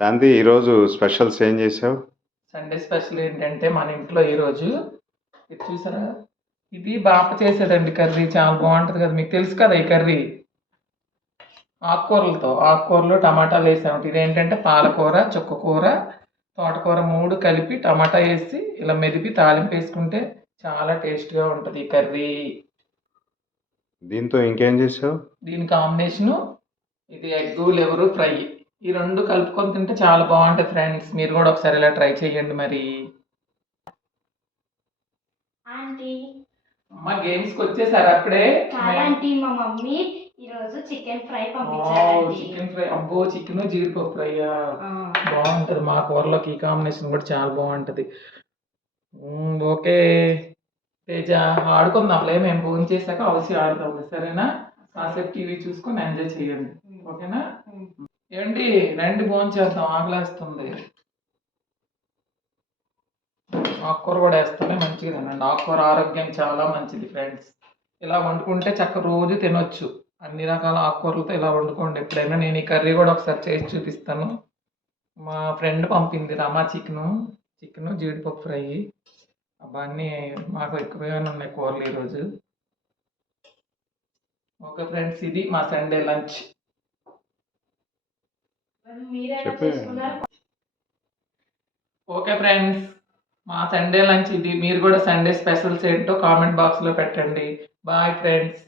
శాంతి ఈరోజు స్పెషల్స్ ఏం చేసావు? సండే స్పెషల్ ఏంటంటే మన ఇంట్లో ఈరోజు ఇది చూసారా, ఇది బాప చేసేదండి కర్రీ. చాలా బాగుంటుంది కదా, మీకు తెలుసు కదా ఈ కర్రీ. ఆకుకూరలు టమాటాలు వేసాము. ఇదేంటంటే పాలకూర, చుక్కకూర, తోటకూర 3 కలిపి టమాటా వేసి ఇలా మెదిపి తాలింపు వేసుకుంటే చాలా టేస్ట్గా ఉంటుంది ఈ కర్రీ. దీంతో ఇంకేం చేసావు? దీని కాంబినేషను ఇది ఎగ్ లివర్ ఫ్రై. ఈ 2 కలుపుకొని తింటే చాలా బాగుంటుంది ఫ్రెండ్స్. మీరు కూడా ఒకసారి ఇలా ట్రై చేయండి. మరి ఆంటీ అమ్మ గేమ్స్కి వచ్చేసారు అప్పుడే. కాదంటీ, మా మమ్మీ ఈరోజు చికెన్ ఫ్రై పంపించారు. చికెన్ ఫ్రై, అబ్బో చికెన్ జీడిపప్పు ఫ్రై బాగుంటుంది. మా కూరలోకి ఈ కాంబినేషన్ కూడా చాలా బాగుంటుంది. ఓకే తేజ, ఆడుకుందాంలే. మేము ఫోన్ చేశాక అవశ్యం ఆడుతాం, సరేనా? కాసేపు టీవీ చూసుకొని ఎంజాయ్ చేయండి, ఓకేనా? ఏంటి రండి భోజనం చేద్దాం, ఆకలేస్తుంది. ఆకుకూర కూడా వేస్తానే మంచిగా తినండి. ఆకుకూర ఆరోగ్యం చాలా మంచిది ఫ్రెండ్స్. ఇలా వండుకుంటే చక్క రోజు తినొచ్చు. అన్ని రకాల ఆకుకూరలతో ఇలా వండుకోండి ఎప్పుడైనా. నేను ఈ కర్రీ కూడా ఒకసారి చేసి చూపిస్తాను. మా ఫ్రెండ్ పంపింది రమా చికెను జీడిపప్పు ఫ్రై. అవన్నీ మాకు ఎక్కువగానే ఉన్నాయి కూరలు ఈరోజు. ఓకే ఫ్రెండ్స్, ఇది మా సండే లంచ్. ఓకే ఫ్రెండ్స్, మా సండే లంచ్ ఇది. మీరు కూడా సండే స్పెషల్స్ ఏంటో కామెంట్ బాక్స్లో పెట్టండి. Bye friends.